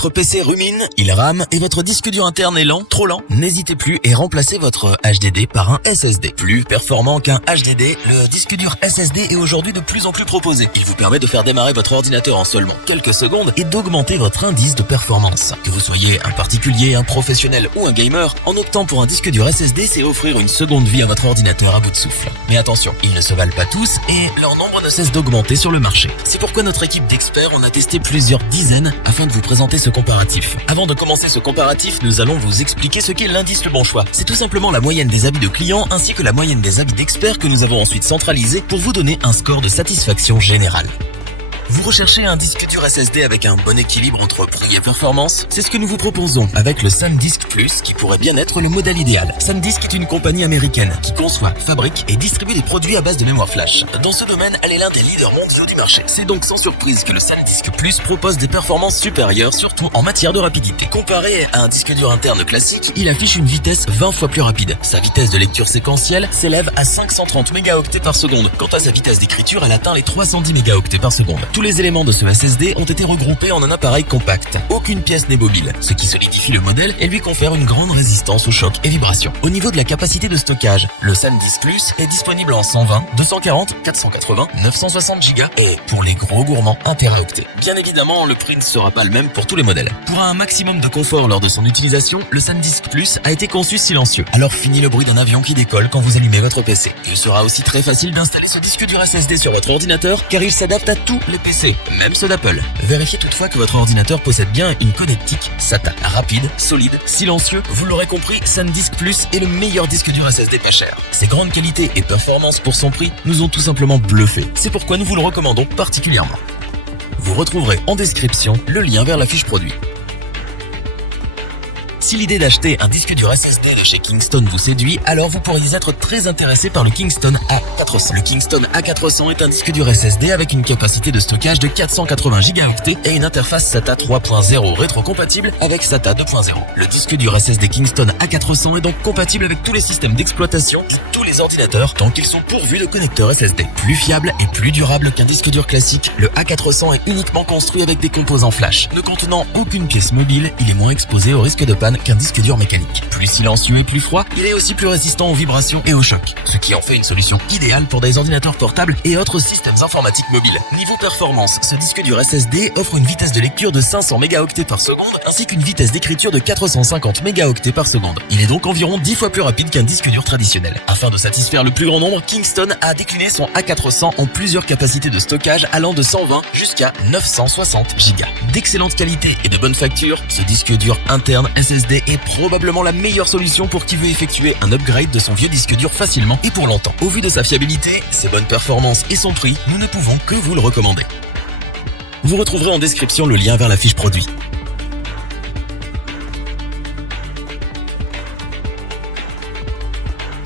Votre PC rumine, il rame et votre disque dur interne est lent, trop lent? N'hésitez plus et remplacez votre HDD par un SSD. Plus performant qu'un HDD, le disque dur SSD est aujourd'hui de plus en plus proposé. Il vous permet de faire démarrer votre ordinateur en seulement quelques secondes et d'augmenter votre indice de performance. Que vous soyez un particulier, un professionnel ou un gamer, en optant pour un disque dur SSD, c'est offrir une seconde vie à votre ordinateur à bout de souffle. Mais attention, ils ne se valent pas tous et leur nombre ne cesse d'augmenter sur le marché. C'est pourquoi notre équipe d'experts en a testé plusieurs dizaines afin de vous présenter ce comparatif. Avant de commencer ce comparatif, nous allons vous expliquer ce qu'est l'indice Le Bon Choix. C'est tout simplement la moyenne des avis de clients ainsi que la moyenne des avis d'experts que nous avons ensuite centralisés pour vous donner un score de satisfaction générale. Vous recherchez un disque dur SSD avec un bon équilibre entre prix et performance? C'est ce que nous vous proposons avec le SanDisk Plus qui pourrait bien être le modèle idéal. SanDisk est une compagnie américaine qui conçoit, fabrique et distribue des produits à base de mémoire flash. Dans ce domaine, elle est l'un des leaders mondiaux du marché. C'est donc sans surprise que le SanDisk Plus propose des performances supérieures, surtout en matière de rapidité. Comparé à un disque dur interne classique, il affiche une vitesse 20 fois plus rapide. Sa vitesse de lecture séquentielle s'élève à 530 mégaoctets par seconde. Quant à sa vitesse d'écriture, elle atteint les 310 mégaoctets par seconde. Tous les éléments de ce SSD ont été regroupés en un appareil compact. Aucune pièce n'est mobile, ce qui solidifie le modèle et lui confère une grande résistance aux chocs et vibrations. Au niveau de la capacité de stockage, le SanDisk Plus est disponible en 120, 240, 480, 960 Go et, pour les gros gourmands, 1 Teraoctet. Bien évidemment, le prix ne sera pas le même pour tous les modèles. Pour un maximum de confort lors de son utilisation, le SanDisk Plus a été conçu silencieux. Alors fini le bruit d'un avion qui décolle quand vous allumez votre PC. Il sera aussi très facile d'installer ce disque dur SSD sur votre ordinateur car il s'adapte à tous les PC. Même ceux d'Apple. Vérifiez toutefois que votre ordinateur possède bien une connectique SATA. Rapide, solide, silencieux, vous l'aurez compris, SanDisk Plus est le meilleur disque dur SSD pas cher. Ses grandes qualités et performances pour son prix nous ont tout simplement bluffé. C'est pourquoi nous vous le recommandons particulièrement. Vous retrouverez en description le lien vers la fiche produit. Si l'idée d'acheter un disque dur SSD de chez Kingston vous séduit, alors vous pourriez être très intéressé par le Kingston A400. Le Kingston A400 est un disque dur SSD avec une capacité de stockage de 480 Go et une interface SATA 3.0 rétrocompatible avec SATA 2.0. Le disque dur SSD Kingston A400 est donc compatible avec tous les systèmes d'exploitation de tous les ordinateurs tant qu'ils sont pourvus de connecteurs SSD. Plus fiable et plus durable qu'un disque dur classique, le A400 est uniquement construit avec des composants flash. Ne contenant aucune pièce mobile, il est moins exposé au risque de panne qu'un disque dur mécanique. Plus silencieux et plus froid, il est aussi plus résistant aux vibrations et aux chocs, ce qui en fait une solution idéale pour des ordinateurs portables et autres systèmes informatiques mobiles. Niveau performance, ce disque dur SSD offre une vitesse de lecture de 500 mégaoctets par seconde ainsi qu'une vitesse d'écriture de 450 mégaoctets par seconde. Il est donc environ 10 fois plus rapide qu'un disque dur traditionnel. Afin de satisfaire le plus grand nombre, Kingston a décliné son A400 en plusieurs capacités de stockage allant de 120 jusqu'à 960 Go. D'excellente qualité et de bonne facture, ce disque dur interne SSD est probablement la meilleure solution pour qui veut effectuer un upgrade de son vieux disque dur facilement et pour longtemps. Au vu de sa fiabilité, ses bonnes performances et son prix, nous ne pouvons que vous le recommander. Vous retrouverez en description le lien vers la fiche produit.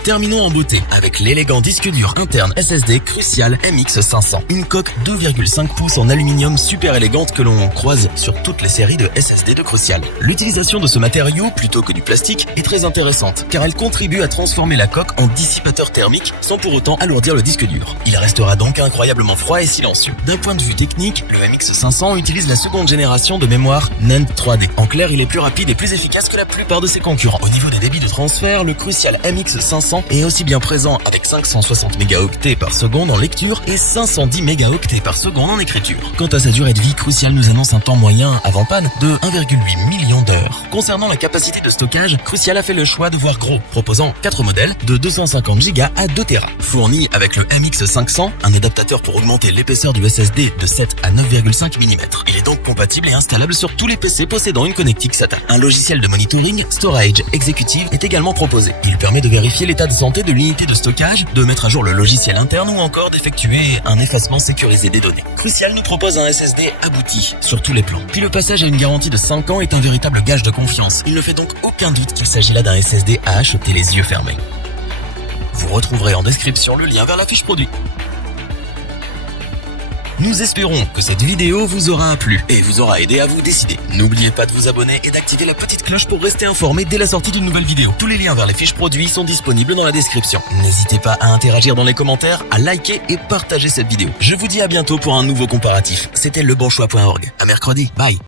Terminons en beauté avec l'élégant disque dur interne SSD Crucial MX500. Une coque 2,5 pouces en aluminium super élégante que l'on croise sur toutes les séries de SSD de Crucial. L'utilisation de ce matériau plutôt que du plastique est très intéressante car elle contribue à transformer la coque en dissipateur thermique sans pour autant alourdir le disque dur. Il restera donc incroyablement froid et silencieux. D'un point de vue technique, le MX500 utilise la seconde génération de mémoire NAND 3D. En clair, il est plus rapide et plus efficace que la plupart de ses concurrents. Au niveau des débits de transfert, le Crucial MX500 est aussi bien présent avec 560 mégaoctets par seconde en lecture et 510 mégaoctets par seconde en écriture. Quant à sa durée de vie, Crucial nous annonce un temps moyen avant panne de 1,8 million d'heures. Concernant la capacité de stockage, Crucial a fait le choix de voir gros, proposant 4 modèles de 250 Go à 2 Tera. Fourni avec le MX500, un adaptateur pour augmenter l'épaisseur du SSD de 7 à 9,5 mm. Il est donc compatible et installable sur tous les PC possédant une connectique SATA. Un logiciel de monitoring, Storage Executive, est également proposé. Il permet de vérifier l'état de santé de l'unité de stockage, de mettre à jour le logiciel interne ou encore d'effectuer un effacement sécurisé des données. Crucial nous propose un SSD abouti sur tous les plans. Puis le passage à une garantie de 5 ans est un véritable gage de confiance. Il ne fait donc aucun doute qu'il s'agit là d'un SSD à acheter les yeux fermés. Vous retrouverez en description le lien vers la fiche produit. Nous espérons que cette vidéo vous aura plu et vous aura aidé à vous décider. N'oubliez pas de vous abonner et d'activer la petite cloche pour rester informé dès la sortie d'une nouvelle vidéo. Tous les liens vers les fiches produits sont disponibles dans la description. N'hésitez pas à interagir dans les commentaires, à liker et partager cette vidéo. Je vous dis à bientôt pour un nouveau comparatif. C'était lebonchoix.org. À mercredi. Bye.